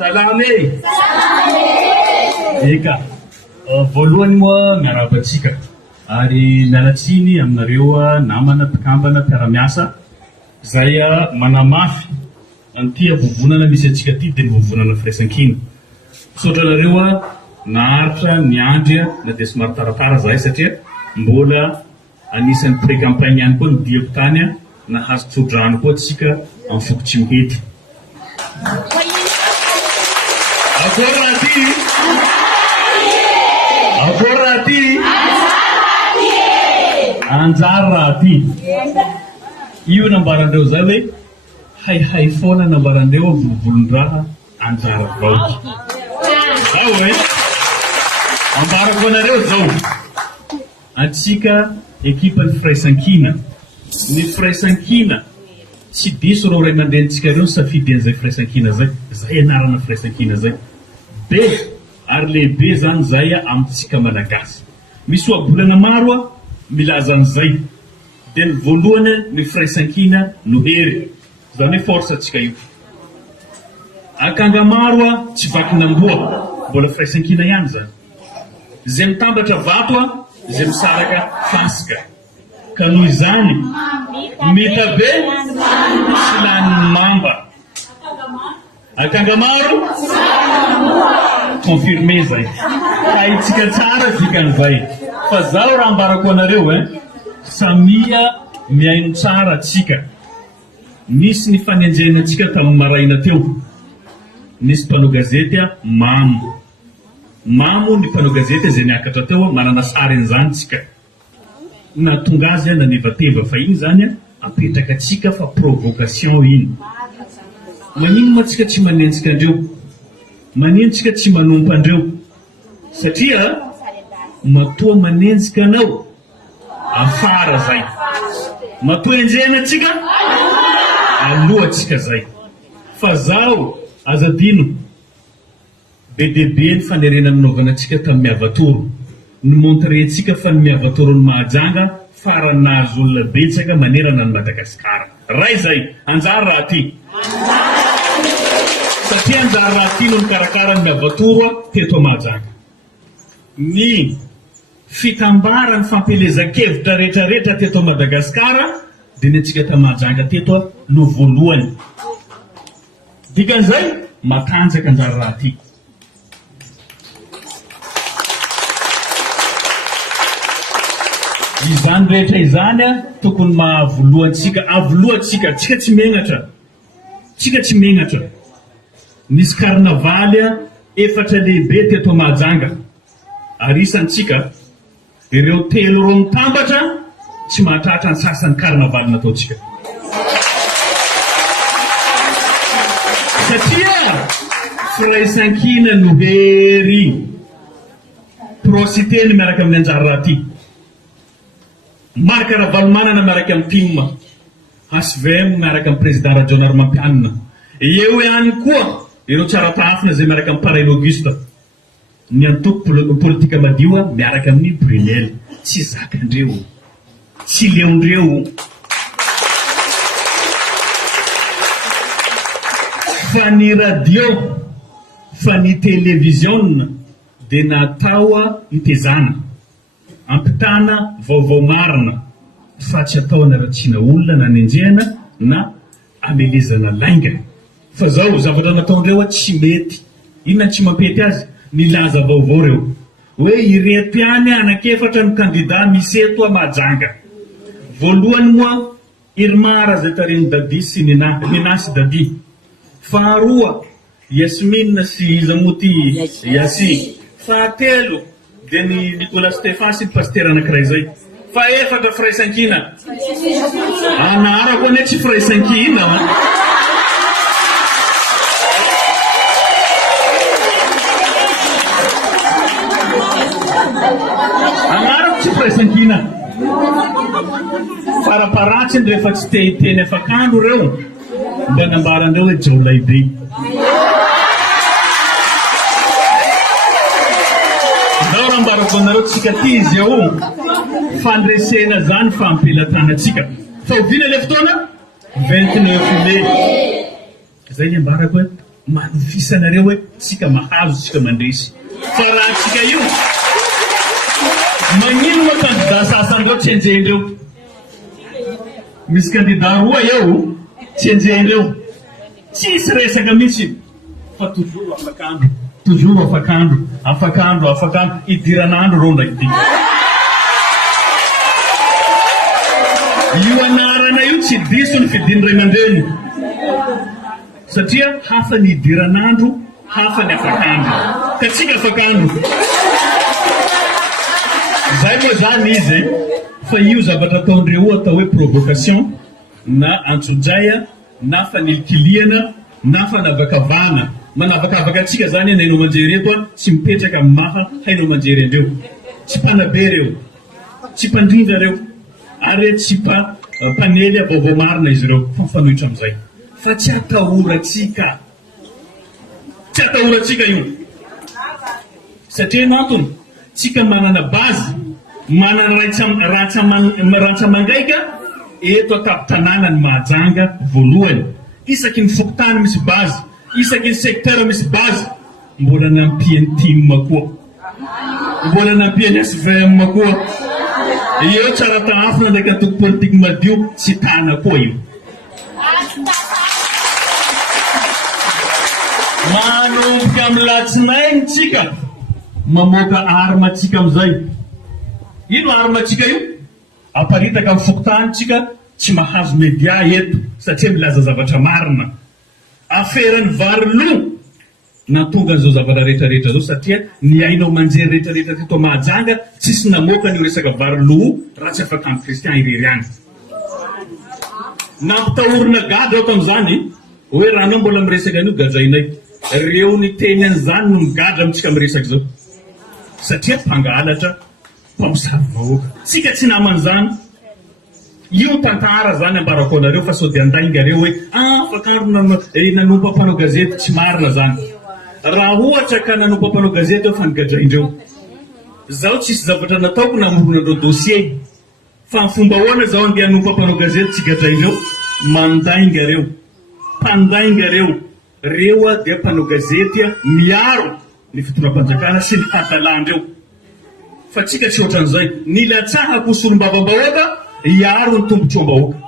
Salame. Eka. Voalohany moa miarahaba antsika ary mialatsiny aminareo namana mpikambana mpiara-miasa izay manamafy an'ity vovonana misy antsika ty dia ny vovonana firaisan-kina. Misaotra anareo naharitra niandry na dia somary taratara zahay satria mbola anisan'ny pré-campagne ihany koa nidiako tany nahazo tsodrano koa tsika amin'ny foko tsy mihety. Anjara raha ty io nambarandreo zay hoe haihay foana nambarandreo volovolon-draha anjara vaoky ao hoe ambarako anareo zao antsika ekipa ny firaisan-kina. Ny firaisan-kina tsy diso reo ray aman-drenitsika reo safidy an'izay firaisan-kina zay, zay anarana firaisan-kina zay be ary lehibe zany zay amintsika malagasy. Misy ohabolana maro milaza an'izay dia ny voalohany ny firaisan-kina no hery zany hoe force atsika io. Akanga maro tsy vakin'amboa mbola firaisan-kina ihany zany. Izay mitambatra vato izay misaraka fasika ka noho izany mita be sy lany mamba. Akanga maro confirmé zay ka itsika tsara dikan'izay. Fa zaho raha ambarako anareo samia miaino tsara atsika. Nisy ny fanenjena atsika tamin'ny maraina teo, nisy mpanao gazety mamo ny mpanao gazety izay niakatra teo manana sarin'izany tsika natonga azy nanevateva fa iny zany apetraka atsika fa provocation iny. Manino ma tsika tsy manenjika andreo, manino tsika tsy manompa andreo satria matoa manenjika anao afara zay, matoa enjena atsika aloha atsika zay. Fa zaho azadino be dia be ny fanerena nanaovana atsika tamin'ny miavatoro, ny montre atsika fa ny miavatoro ny mahajanga farany nahazo olona betsaka manerana ny Madagasikara. Ray zay anjara raha ty satria anjara raha ty no nikarakara ny miavatoro teto mahajanga. Ny fitambara ny fampelezan-kevitra rehetrarehetra teto Madagasikara dia ny atsika tamahajanga teto no voalohany. Dikan'izay matanjaka anjara raha ty. Izany rehetra izany tokony mahavoloantsika, avoloantsika, tsika tsy menatra, tsika tsy menatra. Nisy karnavaly efatra lehibe teto mahajanga ary isantsika ireo telo roa mitambatra tsy mahatratra ny sasan'ny karnavaly nataotsika. Satria firaisan-kina no hery prositeny miaraka amin'ny anjara raha ty. Marc Ravalomanana miaraka amin'ny team HVM miaraka amin'ny président Rajon Armampianina. Eo ihany koa ireo tsara taafina izay miaraka amin'ny Paraine Auguste. Ny antoko politika madio miaraka amin'ny Brunel. Tsy zakandreo, tsy leondreo. Fa ny radio, fa ny télévision dia natao hitezana, ampitana vaovao marina fa tsy atao anaratsiana olona na nenjehana na amelezana lainga. Fa zao zavatra nataondreo tsy mety. Inona tsy mampety azy? Milaza vaovao reo hoe ireto ihany anakefatra ny kandida misy eto mahajanga. Voalohany moa Irmara zay tariny Dadi sy Ninasy Dadi. Faharoa Yasmine sy Zamuti Yasi. Fahatelo dia ny Nicolas Stéphane sy ny pasteur anankiray zay. Faefatra firaisan-kina. Anarako ane tsy firaisan-kina. Anarako tsy firaisan-kina. Faraparatsiny rehefa tsy te-teny afakandro reo mba nambarandreo hoe Jolaibe. Zao raha mbarako anareo tsika ty izy ao fandresena zany fampelatana atsika. Fa ovina le fotoana 29 mai. Zay ny ambarako manofisanareo hoe tsika mahazo tsika mandresy fa raha tsika io magnino moa kandida sasandreo tsy enjendreo misy kandida roa eo tsy enjendreo tsisy resaka mihitsy fa toujours afakandro idiranandro reo ndraiky io anarana io tsy diso ny fidiny ray aman-dreny satria hafa ny idiranandro hafa ny afakandro ka tsika afakandro zay moa zany izy fa io zavatra ataondreo atao hoe provocation na antsodraya na fanilikiliana na fanavakavana manavakavaka atsika zany hainao manjery eto a tsy mipetraka amin'ny maha hainao manjery andreo tsy mpanabe reo tsy mpandrindra reo ary tsy mpanely vaovao marina izy ireo fa mifanohitra amin'izay fa tsy atahoratsika io satria nantony tsika manana bazy manana ratsa mangaika eto atapitranana ny mahajanga voalohany isaky ny fokotany misy bazy isaky ny secteur misy bazy mbola nampiany tim koa mbola nampiany SVM koa io tsara taafina ndraiky atoko politike madio tsy tana koa io manomboka amin'ny latsinainy tsika mamoaka arma tsika amin'izay ino arma tsika io aparitaka amin'ny fokotany tsika tsy mahazo media eto satria milaza zavatra marina aferany varilo natonga an'izao zavatra rehetrarehetra zao satria ny ainao manjery rehetrarehetra teto mahajanga tsisy namoaka ny resaka varilo raha tsy afaka amin'ny kristian irery any nampitahorina gady ao tamin'izany hoe raha anao mbola miresaka an'io gadrainay reo ny teny an'izany no migadra amintsika miresaka zao satria mpangalatra mpamosavy vahoaka tsika tsy naman'izany io tantara zany ambarako anareo fa sao de andaingareo hoe fakandro nanompa mpanao gazety tsy marina zany raha ohatra ka nanompa mpanao gazety eo fa nigadraindreo zaho tsisy zavatra nataoko namorona andreo dossier fa mifomba hoana zaho andeha hanompa mpanao gazety tsy gadraindreo mandaingareo mpandaingareo reo a dia mpanao gazety a miaro ny fitondram-panjakana sy ny hadalandreo fa tsika tsy ohatran'izay ny latsahako solom-bavambahoaka iaro ny tombotsoam-bahoaka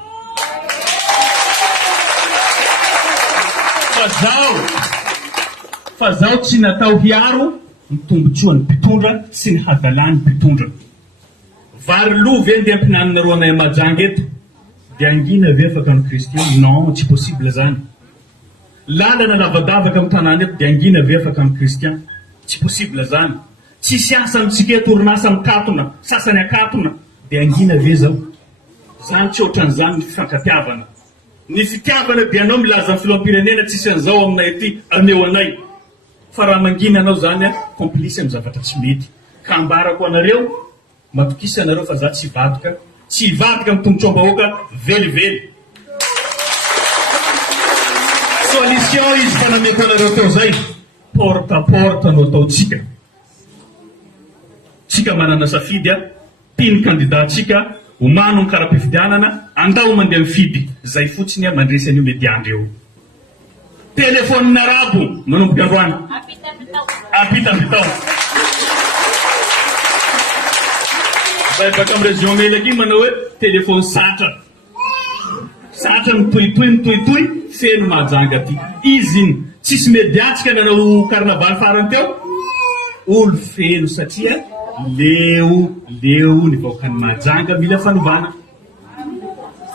fa zaho tsy natao hiaro ny tombotsoan'ny mpitondra sy ny hadalan'ny mpitondra vary lo ve ndia ampinanina roanay amajanga eto dia angina ve afaka ny kristian non tsy possible zany lalana lavadavaka amin'ny tanàna eto dia angina ve afaka amin'ny kristian tsy possible zany tsy siasa amintsika eto orinasa mikatona sasany akatona dia angina ve zao zany tsy ohatran'izany ny fifankatiavana ny fitiavana dia anao milaza ny filoam-pirenena tsisy an'izao aminay aty aneo anay fa raha mangina anao zany a complice amin'ny zavatra tsy mety ka ambarako anareo matokisa anareo fa za tsy hivadoka amin'ny tombotsoam-bahoaka velively solution izy fanameko anareo teo zay porte no ataotsika tsika manana safidy a mpiny candidat tsika homano ny kara-pifidianana andao mandeha mifidy zay fotsiny a mandresy an'io mediandreo telefônina rabo manomboka androany apitapitao zay baka amin'ny région mely aky manao hoe telefôny satra mitohitohy feno mahajanga aty izy iny tsisy mediatsika nanao carnaval farany teo olo feno satria leo ny vaokany mahajanga mila fanovana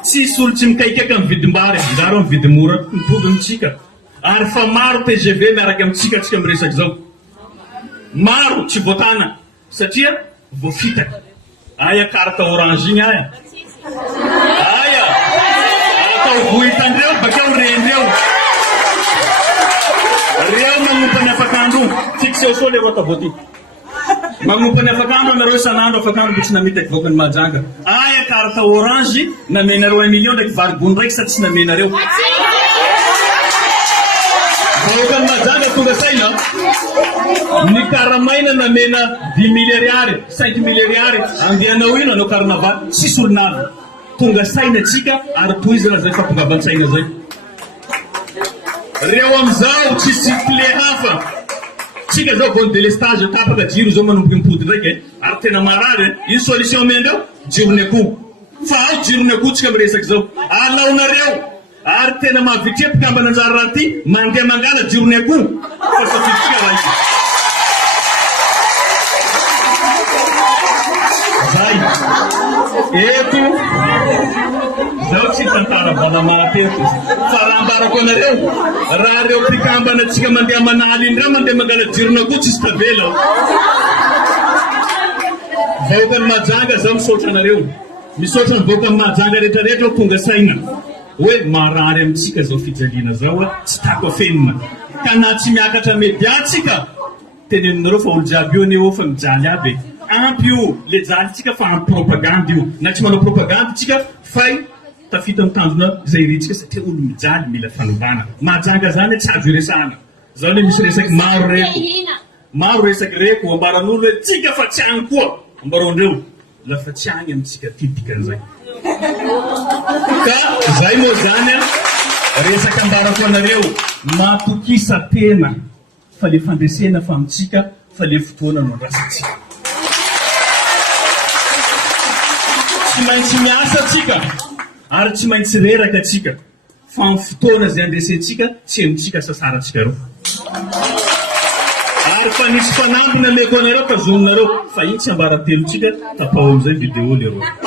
tsisy olo tsy mikaikaka amin'ny vidim-bary zaro amin'ny vidy mora mitovy amitsika ary fa maro TGV miaraka amitsika tsika miresaka zao maro tsy voatana satria voafitaka aya carte orange igny aya atao vohitandreo bakeo rendreo reo magnompa ny afakandro fixe so le rota voty magnompa ny afakandro anareo isanandro afakandro mbo tsy namitaky vaokany mahajanga aya carte orange namenareo 1 million ndraiky varigony raiky sa tsy namenareo vaokany mahajanga tonga saina ny karamaina namena 10 milliards 5 milliards andehanao ino anao carnaval sisy olonavy tonga saina tsika ary toizy raha zay fa tonga ban-tsaina zay reo amizao tsisy ple hafa tsika zao vao delestage tapaka jiro zao manomboky mipody ndraiky ary tena marary iny solution mendreo jirony akoho fa ao jirony akoho tsika miresaky zao alaonareo ary tena mahavitrepoka ambana anjara raha ty mandeha mangala jirony akoho fa safiditsika raha izy zay eto zao tsy tantara balamateto fa raha ambarako anareo raha reo mpikambana tsika mandeha manaly iny raha mandeha mangala jirony akoho tsisy tabela vahoaka ny mahajanga zao misaotra anareo misaotra ny vahoaka ny mahajanga rehetrarehetra tonga saina hoe marary amitsika zao fijaliana zao tsy tako afenina ka na tsy miakatra mediatsika teneninareo fa olo jiaby io aneo fa mijaly aby ampy io le jaly tsika fa ampy propagande io na tsy manao propagande tsika fay tafita mitandrona zay ritsika satria olo mijaly mila fanovana mahajanga zany tsy azo iresahana zao le misy resaky maro resaky reko ambaran'olo hoe tsika fa tsy agny koa ambarondreo lafa tsy agny amitsika ty dikan'izay ka zay moa zany resaky ambarako anareo matokisa tena fa le fandresena fa amitsika fa le fotoana no andrasatsika tsy maintsy miasa tsika ary tsy maintsy reraka atsika fa amin'ny fotoana zay andresentsika tsy amitsika sasara atsika reo ary fa nisy fanambina meko anareo tazoninareo fa iny tsy ambaratelotsika tapao amizay video lereo